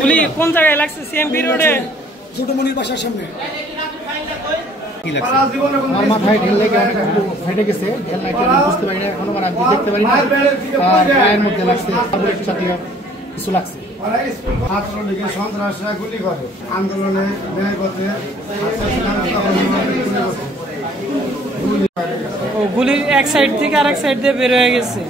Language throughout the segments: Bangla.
গুলি কোন জায়গায় লাগছে? সিএমপি রোডে, ছোটমনির বাসার সামনে। আমার মাথায় ঢেল লেগে অনেক ফেটে গেছে, ঢেল নাকি বুঝতে পারি না এখনো, মানে আমি দেখতে পারি না। পায়ের মধ্যে লাগছে, কিছু লাগছে। ছাত্রলীগের সন্ত্রাসরা গুলি করে, আন্দোলনে ন্যায় পথে গুলি এক সাইড থেকে আরেক সাইড দিয়ে বের হয়ে গেছে।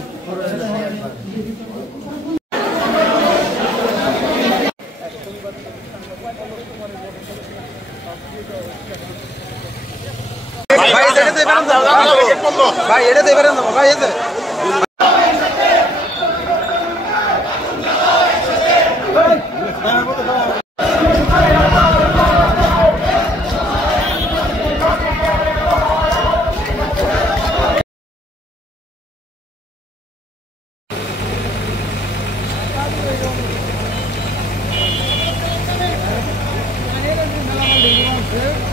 ভাই এটা দেবেন না ভাই, এতে Yeah.